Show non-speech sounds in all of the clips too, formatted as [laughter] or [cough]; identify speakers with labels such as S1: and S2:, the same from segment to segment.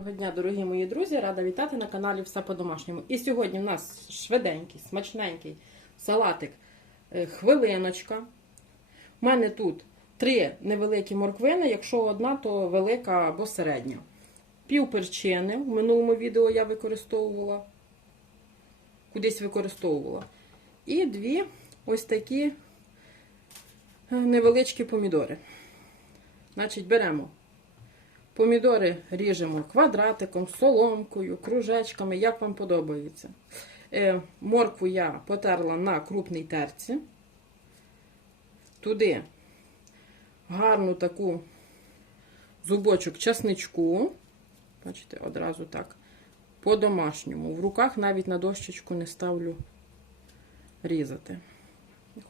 S1: Доброго дня, дорогі мої друзі! Рада вітати на каналі Все по-домашньому. І сьогодні в нас швиденький, смачненький салатик е, хвилиночка. У мене тут три невеликі морквини, якщо одна, то велика або середня. Пів перчини. В минулому відео я використовувала, кудись використовувала. І дві ось такі е, невеличкі помідори. Значить, беремо. Помідори ріжемо квадратиком, соломкою, кружечками, як вам подобається. Е, моркву я потерла на крупній терці. Туди гарну таку зубочок часничку. Бачите, одразу так. По-домашньому. В руках навіть на дощечку не ставлю різати.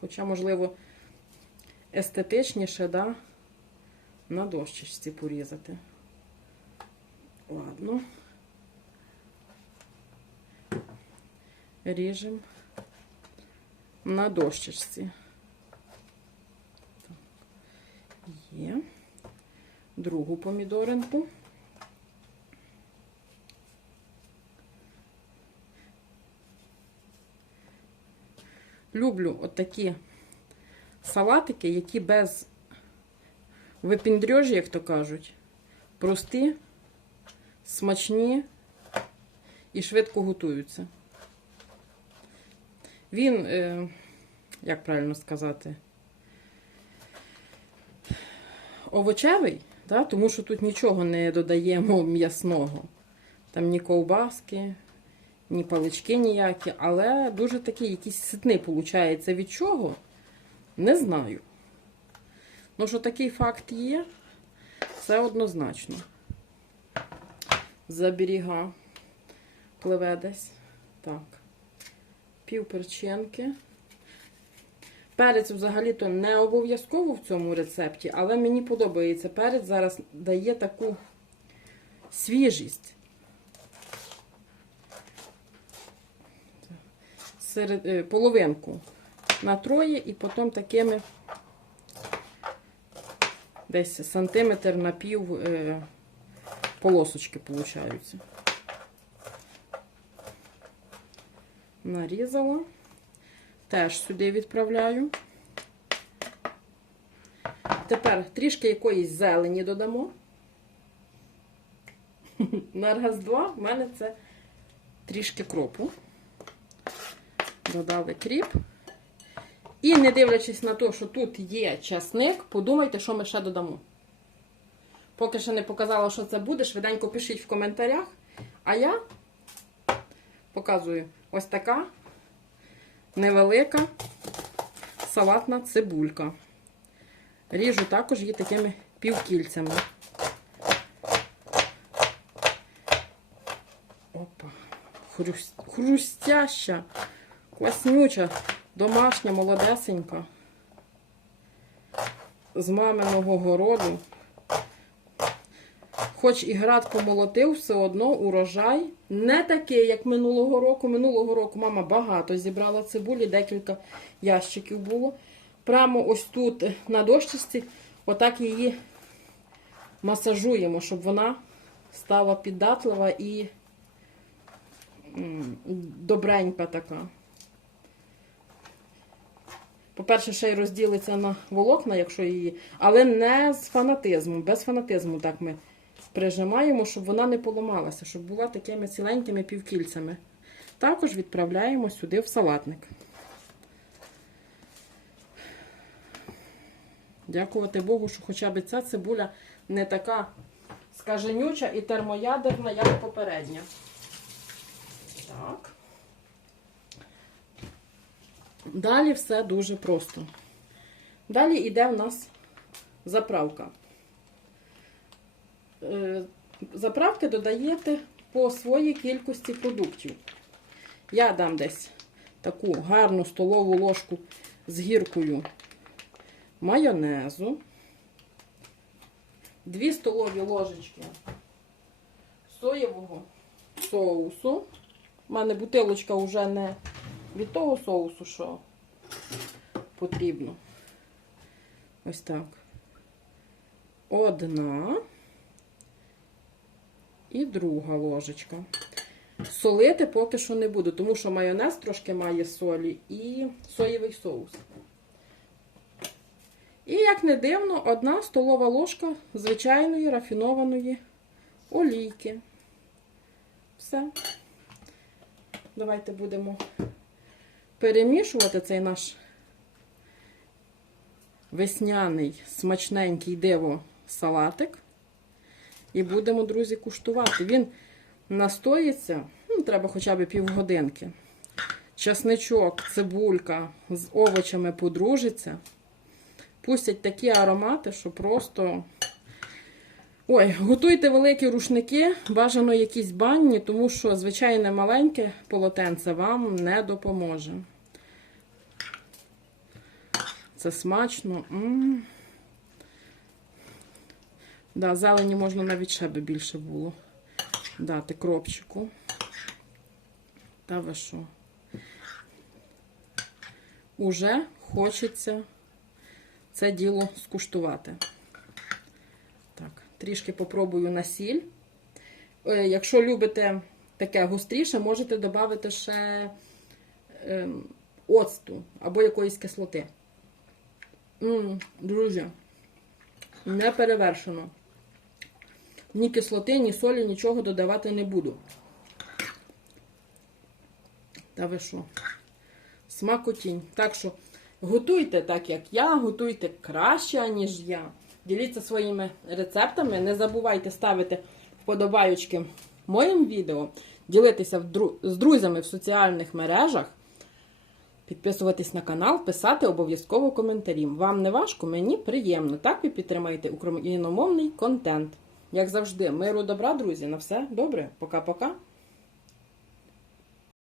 S1: Хоча, можливо, естетичніше, да, на дощечці порізати. Ладно. Ріжемо на дощечці. Є. Другу помідоринку. Люблю отакі салатики, які без випіндрьожі, як то кажуть, прості смачні і швидко готуються. Він, е, як правильно сказати, овочевий, да? тому що тут нічого не додаємо м'ясного. Там ні ковбаски, ні палички ніякі, але дуже такий якийсь ситний виходить. Від чого? Не знаю. Ну, що такий факт є, це однозначно заберіга пливе десь. Так. Пів перчинки. Перець взагалі-то не обов'язково в цьому рецепті, але мені подобається. Перець зараз дає таку свіжість. Серед, е, половинку на троє і потім такими десь сантиметр на пів. Полосочки получаються. Нарізала. Теж сюди відправляю. Тепер трішки якоїсь зелені додамо. [laughs] На раз-два в мене це трішки кропу. Додали кріп. І не дивлячись на те, що тут є часник, подумайте, що ми ще додамо. Поки ще не показала, що це буде, швиденько пишіть в коментарях. А я показую ось така невелика салатна цибулька. Ріжу також її такими півкільцями. Опа, хрустяща, класнюча, домашня, молодесенька. З маминого городу. Хоч і град помолотив, все одно урожай не такий, як минулого року. Минулого року мама багато зібрала цибулі, декілька ящиків було. Прямо ось тут на дощці, отак її масажуємо, щоб вона стала піддатлива і добренька така. По-перше, ще й розділиться на волокна, якщо її, але не з фанатизмом, без фанатизму так ми прижимаємо, щоб вона не поламалася, щоб була такими ціленькими півкільцями. Також відправляємо сюди в салатник. Дякувати Богу, що хоча б ця цибуля не така скаженюча і термоядерна, як попередня. Так. Далі все дуже просто. Далі йде в нас заправка. Е, заправки додаєте по своїй кількості продуктів. Я дам десь таку гарну столову ложку з гіркою майонезу, 2 столові ложечки соєвого соусу. У мене бутилочка вже не від того соусу, що потрібно. Ось так. Одна. І друга ложечка. Солити поки що не буду, тому що майонез трошки має солі і соєвий соус. І, як не дивно, одна столова ложка звичайної рафінованої олійки. Все. Давайте будемо перемішувати цей наш весняний смачненький диво салатик. І будемо, друзі, куштувати. Він настоїться, ну, треба хоча б півгодинки. Часничок, цибулька з овочами подружиться. Пустять такі аромати, що просто. Ой, готуйте великі рушники, бажано якісь банні, тому що звичайне маленьке полотенце вам не допоможе. Це смачно. М-м. Да, зелені можна навіть ще би більше було дати кропчику. Та ви що? Уже хочеться це діло скуштувати. Так, трішки попробую на сіль. Е, Якщо любите таке густріше, можете додати ще е, оцту або якоїсь кислоти. М, друзі, не перевершено. Ні кислоти, ні солі, нічого додавати не буду. Та ви що? Смакотінь. Так що готуйте так, як я, готуйте краще, ніж я. Діліться своїми рецептами. Не забувайте ставити вподобайочки моїм відео, ділитися з друзями в соціальних мережах, підписуватись на канал, писати обов'язково коментарі. Вам не важко, мені приємно. Так ви підтримаєте україномовний контент. Як завжди, миру добра, друзі. На все добре. Пока-пока.